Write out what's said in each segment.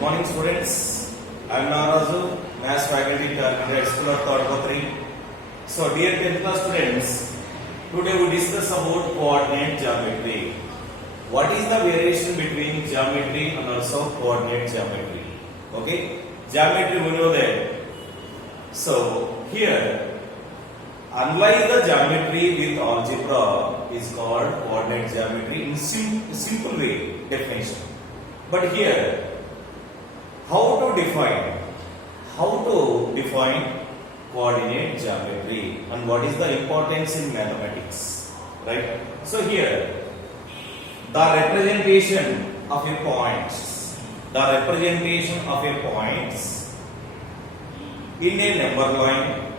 Morning students, I am Narazu, Maths faculty at School of Third. So dear 10th class students, today we discuss about coordinate geometry. What is the variation between geometry and also coordinate geometry? Okay, geometry we know that. So here, unlike the geometry with algebra is called coordinate geometry in simple way definition. But here, how to define coordinate geometry and what is the importance in mathematics, right? So here, the representation of a points in a number line,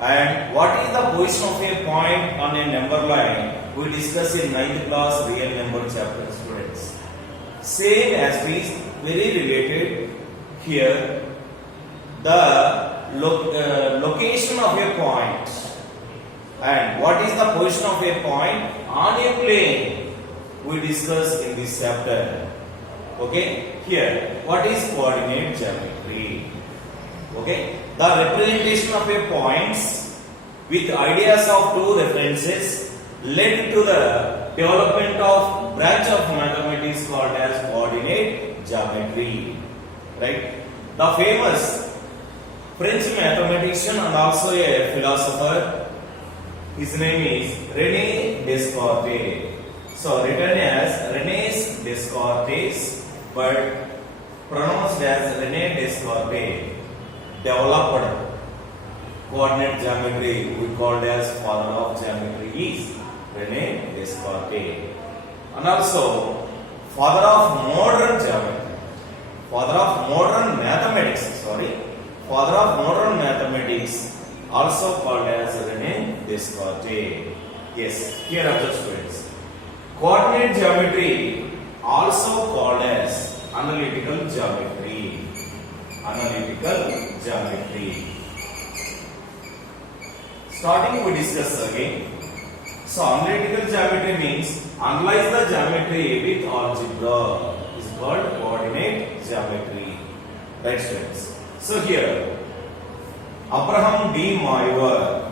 and what is the position of a point on a number line we discuss in 9th class real number chapter, students. Same as is very related here. The location of a point and what is the position of a point on a plane we discuss in this chapter. Okay, here what is coordinate geometry? Okay, the representation of a points with ideas of two references led to the development of branch of mathematics called as coordinate geometry, right? The famous French mathematician and also a philosopher, his name is René Descartes. So written as René Descartes, but pronounced as René Descartes, developed coordinate geometry. We called as father of geometry is René Descartes, and also father of modern geometry, father of modern mathematics, also called as René Descartes. Yes, here observe students. Coordinate geometry, also called as analytical geometry. Starting we discuss again. So analytical geometry means analyze the geometry with algebra is called coordinate geometry. Right, students? So here, Abraham D. Mayer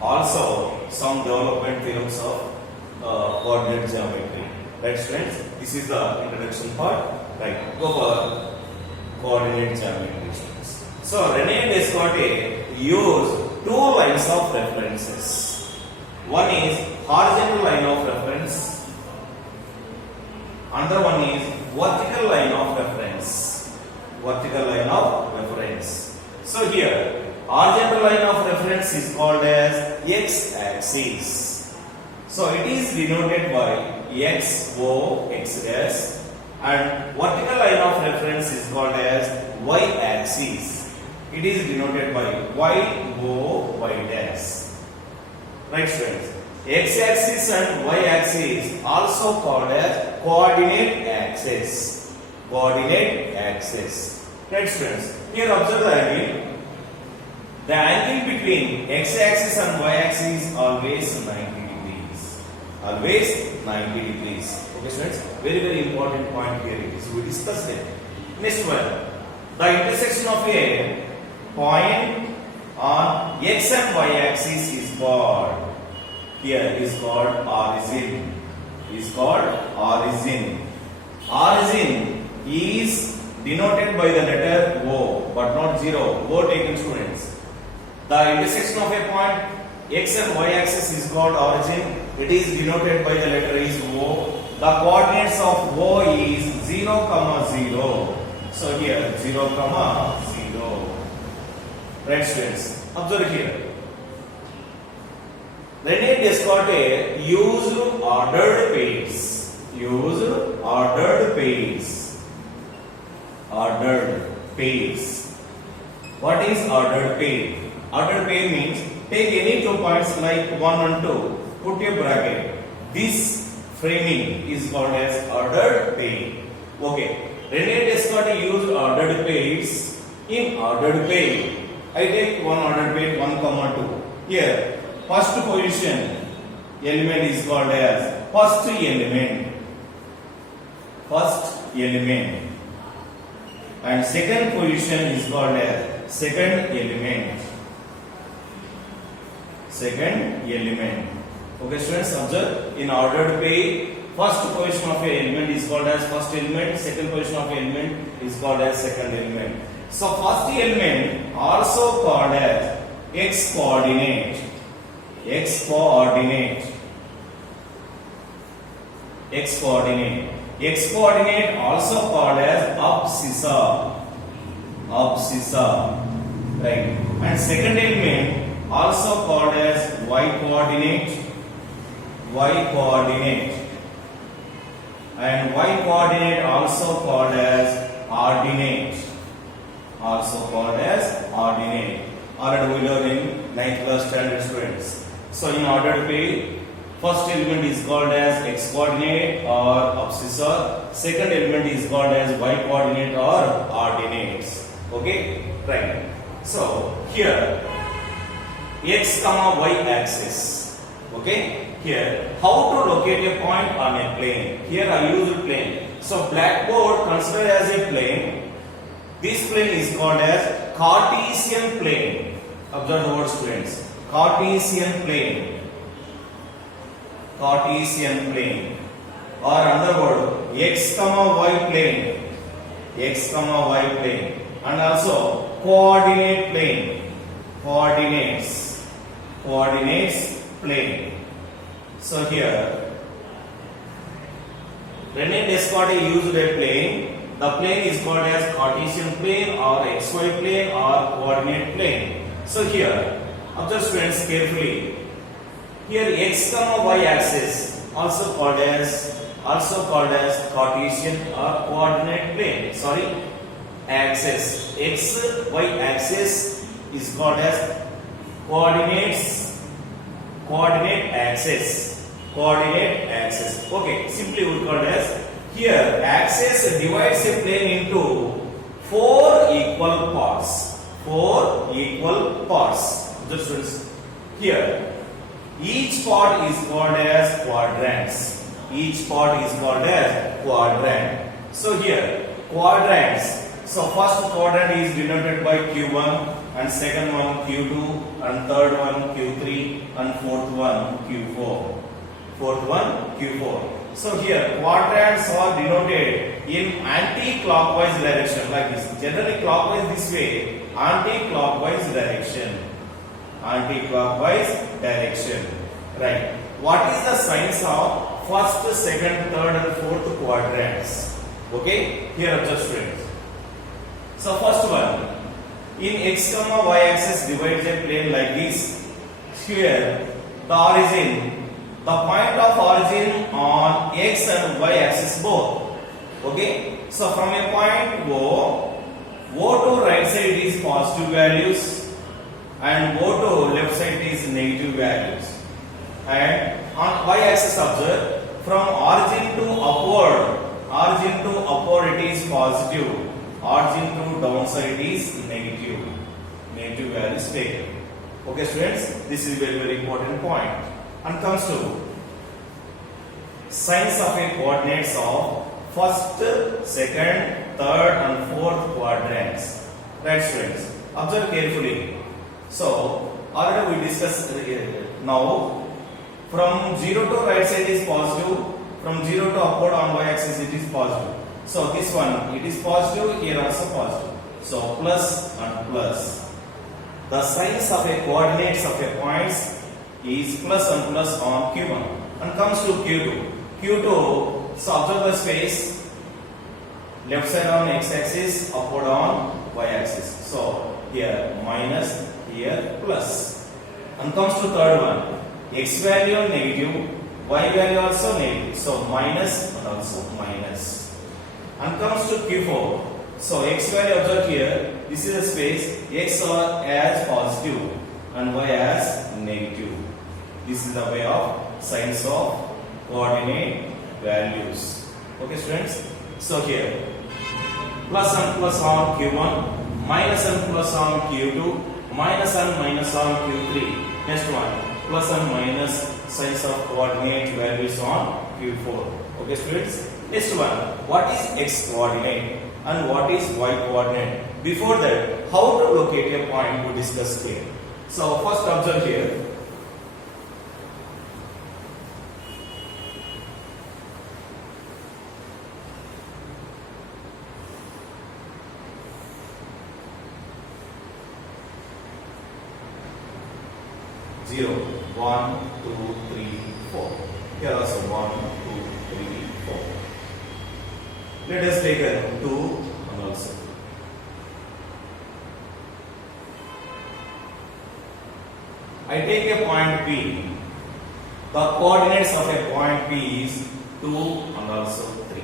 also some development theorems of coordinate geometry. Right, students? This is the introduction part. Right, go for coordinate geometry, students. So René Descartes used two lines of references. One is horizontal line of reference. Another one is vertical line of reference. So here, horizontal line of reference is called as x-axis. So it is denoted by x dash, and vertical line of reference is called as y-axis. It is denoted by y dash. Right, students? X-axis and y-axis also called as coordinate axis. Right, students? Here observe the angle. The angle between x-axis and y-axis is always 90 degrees. Okay, students? Very important point here it is. We discussed it. Next one. The intersection of a point on x and y axis is called origin. Origin is denoted by the letter O, but not 0. O taken, students. The intersection of a point x and y axis is called origin. It is denoted by the letter is O. The coordinates of O is 0, 0. So here 0, 0. Right, students? Observe here. René Descartes used ordered pairs. What is ordered pair? Ordered pair means take any 2 points like 1 and 2, put a bracket. This framing is called as ordered pair. Okay. René Descartes used ordered pairs. In ordered pair, I take one ordered pair 1, 2. Here, first position element is called as first element. First element. And second position is called as second element. Second element. Okay, students, observe in ordered pair, first position of a element is called as first element, second position of a element is called as second element. So first element also called as x coordinate. X coordinate. X coordinate. X coordinate also called as abscissa. Abscissa. Right. And second element also called as y coordinate. Y coordinate. And y coordinate also called as ordinate. Also called as ordinate. Already we learned in 9th class standard, students. So in ordered pair, first element is called as x coordinate or abscissor. Second element is called as y coordinate or ordinates. Okay, right. So here x comma y axis. Okay, here how to locate a point on a plane? Here I use plane. So blackboard considered as a plane. This plane is called as Cartesian plane. Observe the word, students. Cartesian plane. Cartesian plane. Or another word, x comma y plane. X comma y plane. And also coordinate plane. Coordinates. Coordinates plane. So here Rene Descartes used a plane. The plane is called as Cartesian plane or xy plane or coordinate plane. So here, observe, students, carefully. Here x comma y axis also called as Cartesian or coordinate plane. Sorry, axis x y axis is called as coordinate axis. Coordinate axis. Okay, simply we call it as here axis divides a plane into 4 equal parts. 4 equal parts. Just students, here each part is called as quadrants. Each part is called as quadrant. So here quadrants. So first quadrant is denoted by Q1 and second one Q2 and third one Q3 and fourth one Q4. Fourth one Q4. So here quadrants are denoted in anti-clockwise direction like this. Generally clockwise this way, anti-clockwise direction. Anti-clockwise direction. Right. What is the signs of first, second, third and fourth quadrants? Okay. Here observe, students. So first one, in x comma y axis divides a plane like this. Here the origin, the point of origin on x and y axis both. Okay. So from a point O to right side is positive values and O to left side is negative values. And on y axis observe, from origin to upward it is positive, origin to downside is negative. Negative values taken. Okay, students, this is very, very important point. And comes to signs of a coordinates of first, second, third and fourth quadrants. Right, students, observe carefully. So already we discussed now from 0 to right side is positive, from 0 to upward on y axis it is positive. So this one it is positive, here also positive. So plus and plus. The signs of a coordinates of a points is plus and plus on Q1 and comes to Q2. Q2, so observe the space, left side on x axis, upward on y axis. So here minus, here plus. And comes to third one, x value negative, y value also negative. So minus and also minus. And comes to Q4. So x value observed here, this is the space, x are as positive and y as negative. This is the way of signs of coordinate values. Okay, students. So here plus and plus on Q1, minus and plus on Q2, minus and minus on Q3. Next one, plus and minus signs of coordinate values on Q4. Okay, students. Next one, what is x coordinate and what is y coordinate? Before that, how to locate a point we discuss here. So first observe here. Zero, 1, 2, 3, 4. Here also 1, 2, 3, 4. Let us take a 2 and also. I take a point P. The coordinates of a point P is 2 and also 3.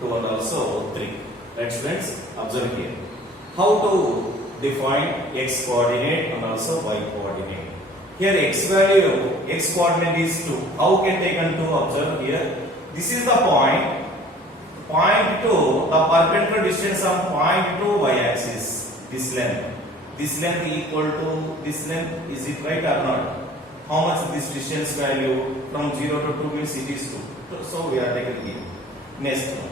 2 and also 3. Right, students? Observe here. How to define x coordinate and also y coordinate? Here x value, x coordinate is 2. How can taken 2? Observe here. This is the point. Point 2, the perpendicular distance of point to y axis. This length. This length equal to this length. Is it right or not? How much this distance value from 0 to 2 means it is 2. So we are taking here. Next one.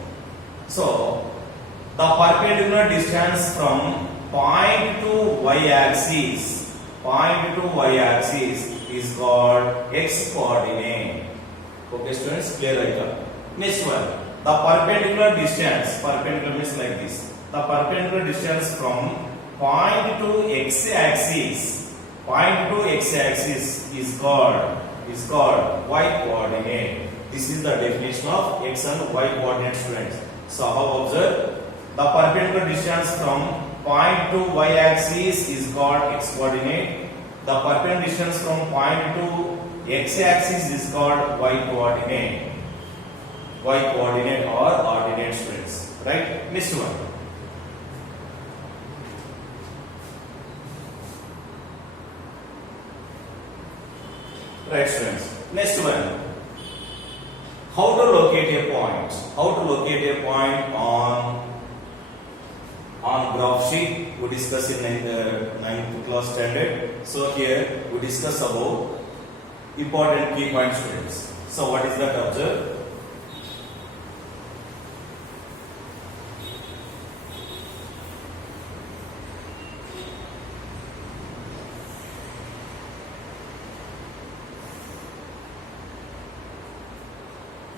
So the perpendicular distance from point to y axis. Point to y axis is called x coordinate. Okay, students, clear item. Next one, the perpendicular distance. Perpendicular means like this. The perpendicular distance from point to x axis. Point to x axis is called y coordinate. This is the definition of x and y coordinate, students. So how observe? The perpendicular distance from point to y axis is called x coordinate. The perpendicular distance from point to x axis is called y coordinate. Y coordinate or ordinate, students. Right? Next one. Right, students. Next one. How to locate a point? How to locate a point on graph sheet? We discuss in 9th class standard. So here we discuss about important key points, students. So what is that? Observe.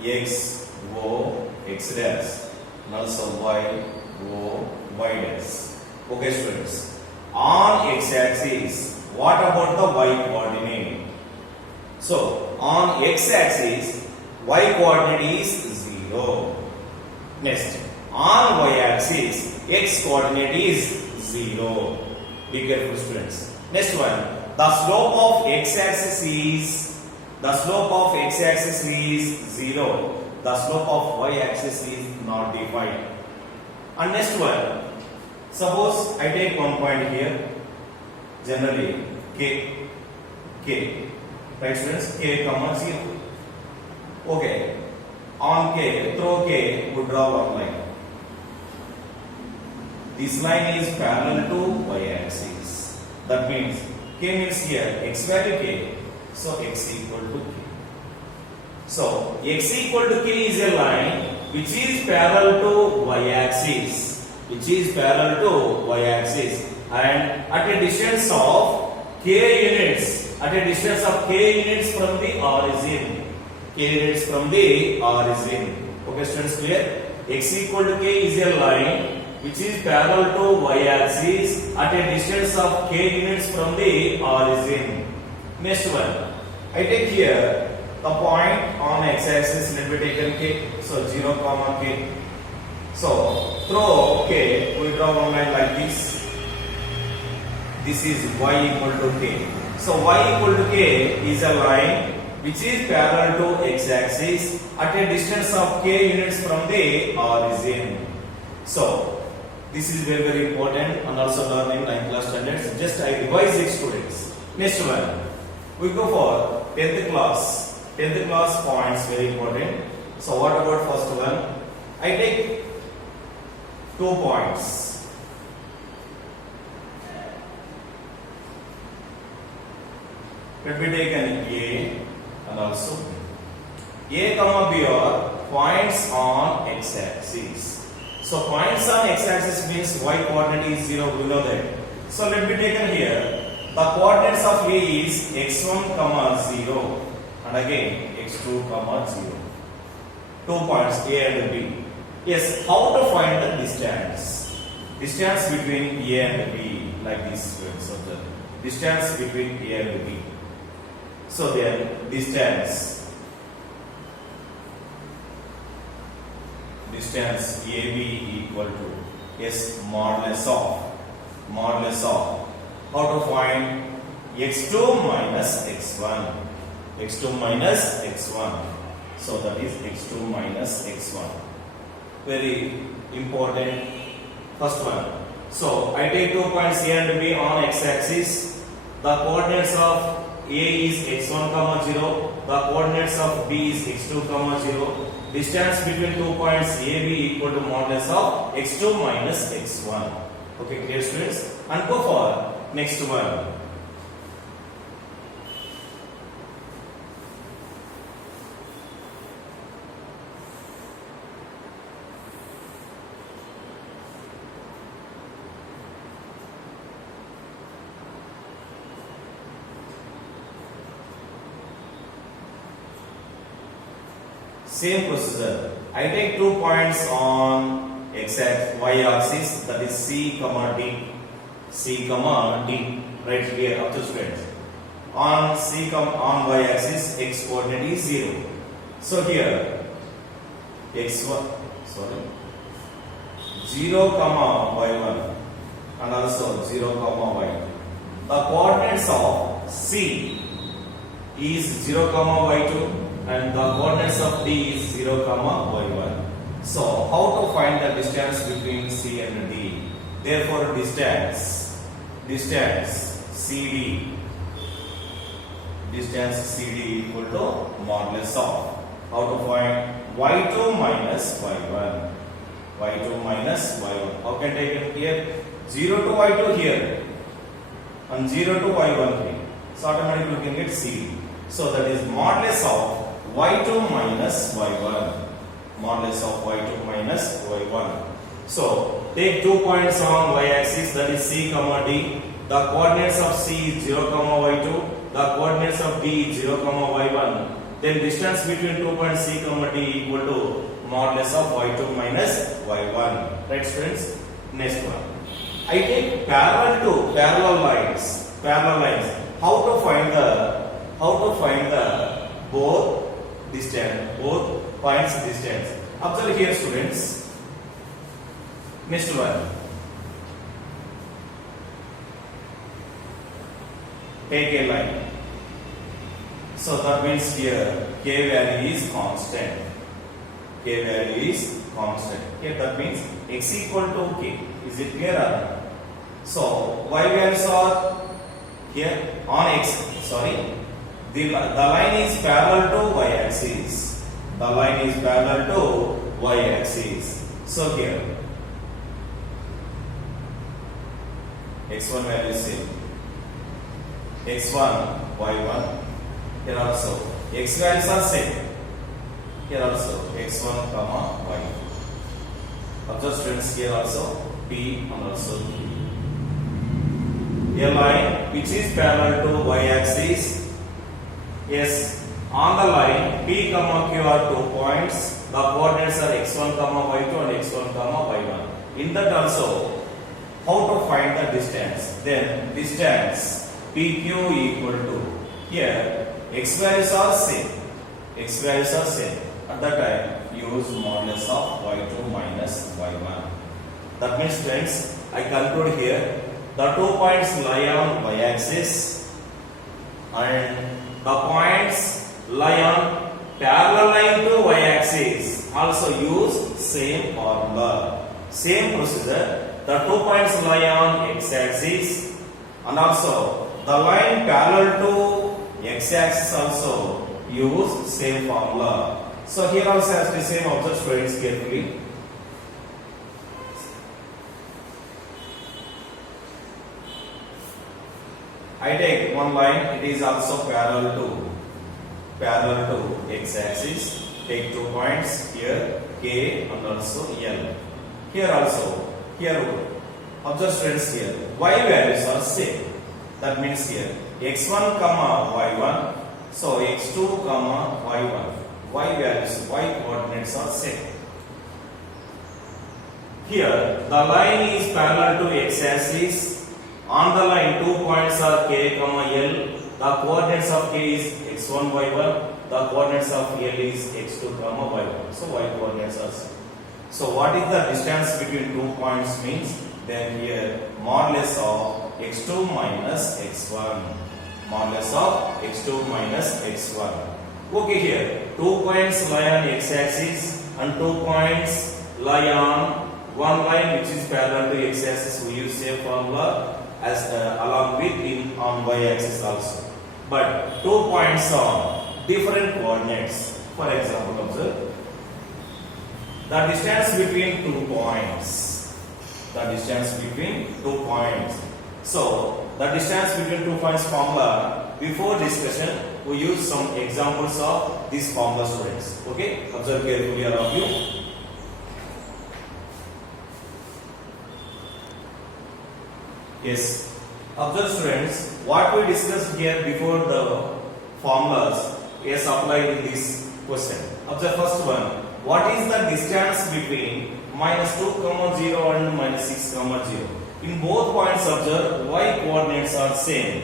X, O, X dash, and also Y, O, Y dash. Okay, students. On X axis, what about the Y coordinate? So, on X axis, Y coordinate is 0. Next, on Y axis, X coordinate is 0. Be careful, students. Next one, the slope of X axis is 0. The slope of y axis is not defined. And next one, suppose I take one point here, generally k, right, students? K comma 0. Okay, on k, through k, we draw one line. This line is parallel to y axis. That means k means here x value k. So x equal to k. So x equal to k is a line which is parallel to y axis. And at a distance of k units. From the origin. Okay, students, clear? X equal to k is a line which is parallel to y axis at a distance of k units from the origin. Next one, I take here the point on x-axis. Let me take k. So 0, k. So through k, we draw one line like this. This is y equal to k. So y equal to k is a line which is parallel to x-axis at a distance of k units from the origin. So this is very, very important and also learn in 9th class standards. Just I revise it, students. Next one, we go for 10th class. 10th class points, very important. So what about first one? I take 2 points. Let me take an A and also B. A comma B are points on x-axis. So points on x-axis means y coordinate is 0, we know that. So let me take an here. The coordinates of A is x1 comma 0 and again x2 comma 0. 2 points A and B. Yes, how to find the distance? Distance between A and B, like this. So the distance between A and B. So then distance AB equal to yes modulus of how to find x2 minus x1. x2 minus x1. So that is x2 minus x1. Very important first one. So I take 2 points A and B on x-axis. The coordinates of A is x1 comma 0. The coordinates of B is x2 comma 0. Distance between 2 points AB equal to modulus of x2 minus x1. Okay, clear students? And go for next one. Same procedure. I take 2 points on y-axis, that is C comma D. Right here, up to students. On y-axis, x coordinate is 0. So here, x1, 0 comma y1 and also 0 comma y2. The coordinates of C is 0 comma y2. And the coordinates of D is 0 comma y1. So how to find the distance between C and D? Therefore distance CD equal to modulus of how to find y2 minus y1. How can I take it here? 0 to y2 here and 0 to y1 here. So automatically we can get CD. So that is modulus of y2 minus y1. So take 2 points on y-axis, that is C comma D. The coordinates of C is 0 comma y2. The coordinates of D is 0 comma y1. Then distance between 2 points C comma D equal to modulus of y2 minus y1. Right students? Next one. I take parallel lines. How to find the both points distance. Observe here students. Next one. Take a line. So that means here k value is constant. Here that means x equal to k. Is it clear or not? So y values are here on x. The line is parallel to y-axis. So here, x1 value is same. x1, y1. Here also, x values are same. Here also, x1, comma, y1. Observe students, here also, p and also q. A line which is parallel to y-axis. Yes, on the line P comma Q are 2 points. The coordinates are x1 comma y2 and x1 comma y1. In that also, how to find the distance? Then distance PQ equal to here x values are same. At that time, use modulus of y2 minus y1. That means friends, I conclude here the 2 points lie on y-axis and the points lie on parallel line to y-axis. Also use same formula. Same procedure. The 2 points lie on x-axis and also the line parallel to x-axis also use same formula. So here also has the same. Observe students carefully. I take one line, it is also parallel to x-axis. Take 2 points here, K and also L. Here also, observe students here, y values are same. That means here, x1 comma y1, so x2 comma y1. Y values, y coordinates are same. Here, the line is parallel to x-axis. On the line, 2 points are K comma L. The coordinates of K is x1, y1. The coordinates of L is x2 comma y1. So y coordinates are same. So what is the distance between 2 points means? Then here modulus of x2 minus x1. Modulus of x2 minus x1. Okay, here 2 points lie on x-axis and 2 points lie on one line which is parallel to x-axis. We use same formula as along with on y-axis also. But 2 points on different coordinates. For example, observe the distance between 2 points. The distance between 2 points. So the distance between 2 points formula, before discussion we use some examples of this formula, students. Okay, observe carefully around you. Yes, observe students, what we discussed here before the formulas is applied in this question. Observe first one, what is the distance between minus 2 comma 0 and minus 6 comma 0? In both points, observe y coordinates are same.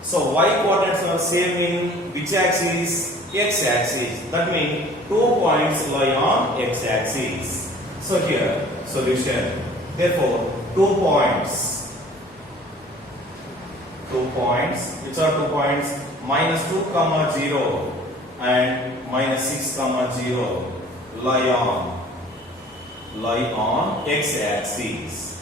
So y coordinates are same in which axis? X axis. That means 2 points lie on x axis. So here solution. Therefore 2 points. 2 points. Which are 2 points? Minus 2 comma 0 and minus 6 comma 0 lie on x axis.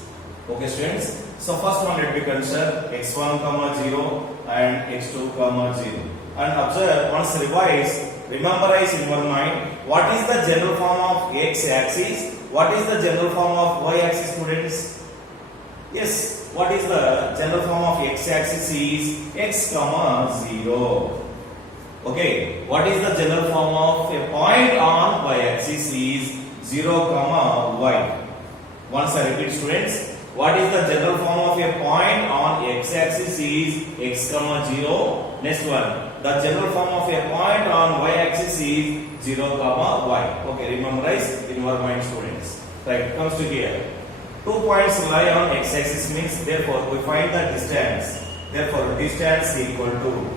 Okay, students. So first one let me consider x1 comma 0 and x2 comma 0. And observe, once revise, memorize in your mind what is the general form of x axis, what is the general form of y axis, students? Yes, what is the general form of x axis is x comma 0. Okay, what is the general form of a point on y axis is 0 comma y. Once I repeat, students, what is the general form of a point on x axis is x comma 0. Next one, the general form of a point on y axis is 0 comma y. Okay, memorize in your mind, students. Right, comes to here. 2 points lie on x axis means, therefore we find the distance. Therefore distance equal to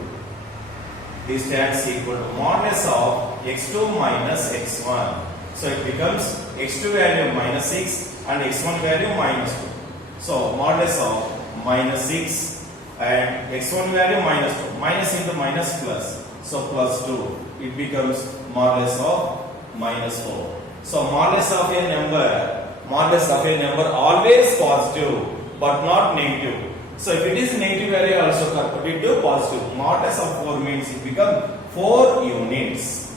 modulus of x2 minus x1. So it becomes x2 value minus 6 and x1 value minus 2. So modulus of minus 6 and x1 value minus 2. Minus into minus plus. So plus 2. It becomes modulus of minus 4. So modulus of a number always positive but not negative. So if it is negative value also convert it to positive. Modulus of 4 means it becomes 4 units.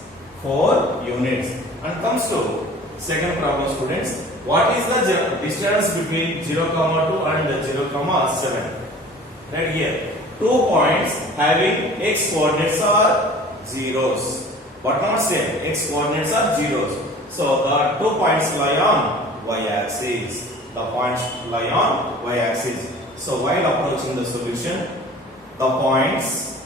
4 units. And comes to second problem, students. What is the distance between 0 comma 2 and 0 comma 7? Right here. 2 points having x coordinates are zeros. But not same. X coordinates are zeros. So the 2 points lie on y axis. The points lie on y axis. So while approaching the solution, the points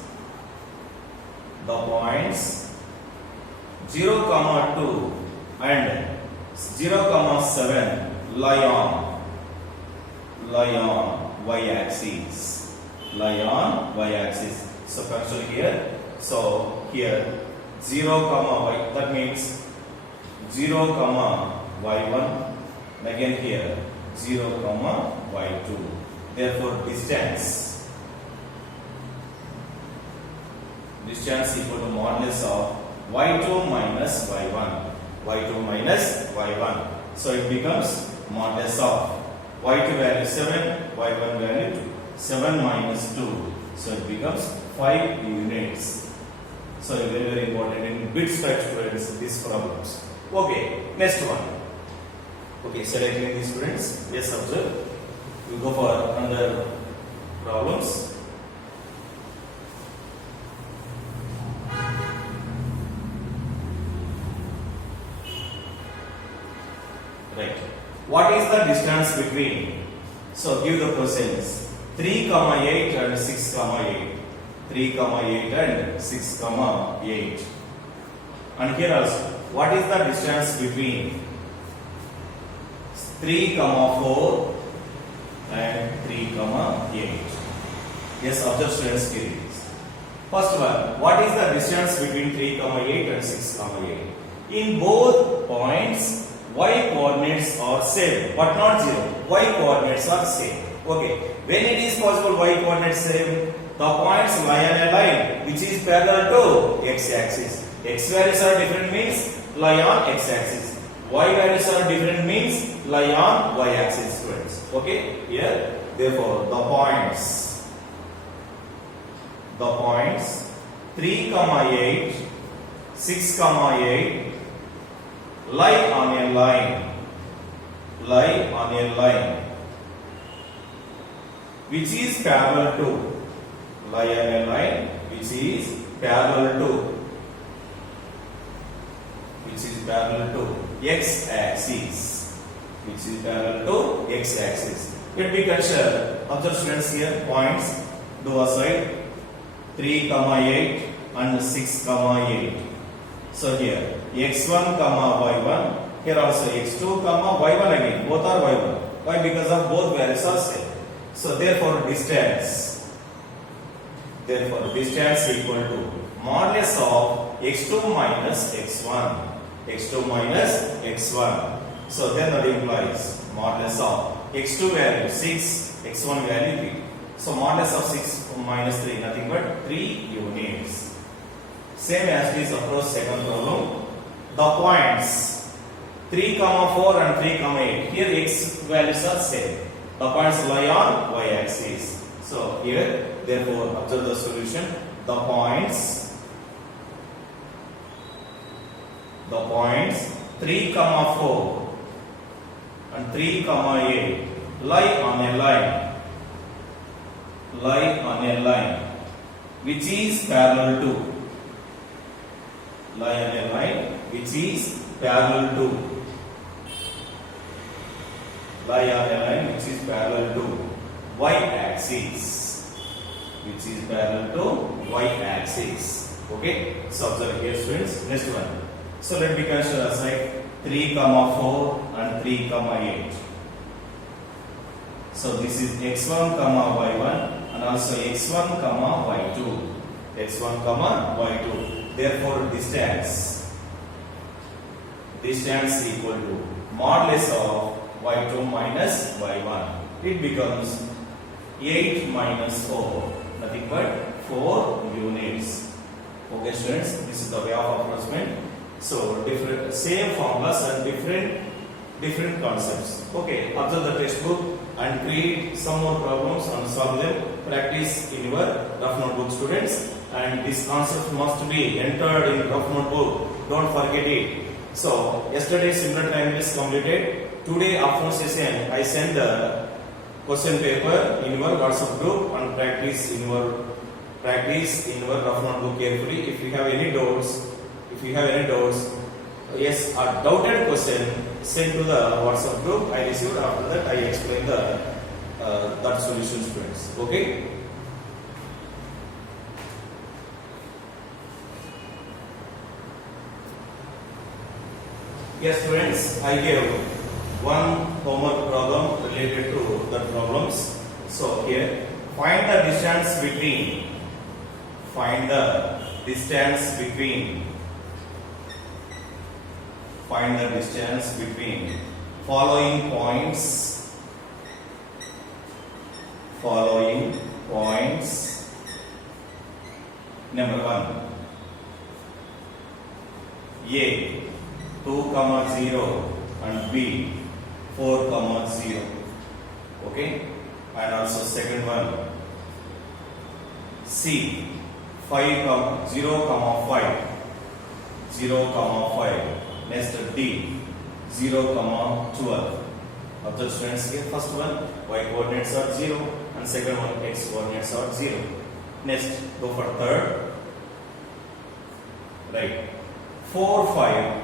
0 comma 2 and 0 comma 7 lie on y axis. Lie on y axis. So consider here. So here 0 comma y, that means 0 comma y1. Again here 0 comma y2. Therefore distance equal to modulus of y2 minus y1. y2 minus y1. So it becomes modulus of y2 value 7, y1 value 2. 7 minus 2. So it becomes 5 units. So very, very important in bit stretch students, these problems. Okay, next one. Okay, selecting these students. Yes, observe. We go for another problems. what is the distance between? So give the questions. 3, 8 and 6, 8. 3, 8 and 6, 8. And here also, what is the distance between 3, 4 and 3, 8? Yes, observe students here. First one, what is the distance between 3, 8 and 6, 8? In both points, y coordinates are same, but not 0. Y coordinates are same. Okay. When it is possible y coordinates same, the points lie on a line which is parallel to x axis. X values are different means lie on x axis. Y values are different means lie on y axis, students. Okay. Here, therefore, the points 3, 8, 6, 8 lie on a line which is parallel to x axis. Let me consider, observe students here, points do aside 3, 8 and 6, 8. So here x1, y1. Here also x2, y1 again. Both are y1. Why? Because of both values are same. So therefore distance equal to modulus of x2 minus x1. So then that implies modulus of x2 value 6, x1 value 3. So modulus of 6 minus 3, nothing but 3 units. Same as this approach second problem. The points 3, 4 and 3, 8. Here x values are same. The points lie on y axis. So here, therefore, observe the solution. The points 3, 4 and 3, 8 lie on a line which is parallel to y axis. Okay, so observe here, students. Next one. So let me consider aside 3, 4 and 3, 8. So this is x1, y1 and also x1, y2. Therefore distance equal to modulus of y2 minus y1. It becomes 8 minus 4, nothing but 4 units. Okay, students, this is the way of approximation. So different, same formulas and different concepts. Okay, observe the textbook and create some more problems and solve them. Practice in your rough notebook, students. And this concept must be entered in rough notebook. Don't forget it. So yesterday similar time is completed. Today afternoon session I send the question paper in your WhatsApp group and practice in your rough notebook carefully. If you have any doubts, yes, a doubted question send to the WhatsApp group. I received, after that I explain that solution, students. Okay. Yes, students, I gave one homework problem related to the problems. So here, find the distance between following points. Number 1, A 2, 0 and B 4, 0. Okay, and also second one, C 5, 0, 5. Next D 0, 12. Observe students here. First one, y coordinates are 0 and second one, x coordinates are 0. Next, go for third. Right. 4, 5.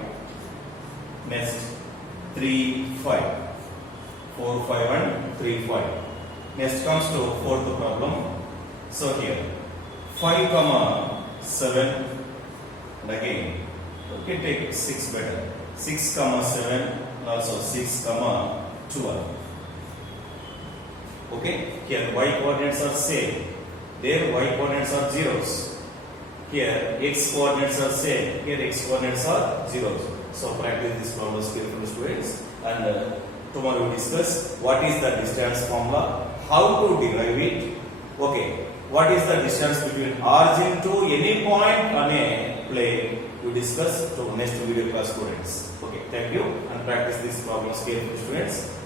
Next, 3, 5. 4, 5 and 3, 5. Next comes to fourth problem. So here 5, 7 and again you can take 6 better. 6, 7 and also 6, 12. Okay, here y coordinates are same. There y coordinates are zeros. Here x coordinates are same. Here x coordinates are zeros. So practice this problem carefully, students. And tomorrow we discuss what is the distance formula, how to derive it. Okay, what is the distance between origin to any point on a plane? We discuss to next video class, students. Okay, thank you, and practice these problems carefully, students.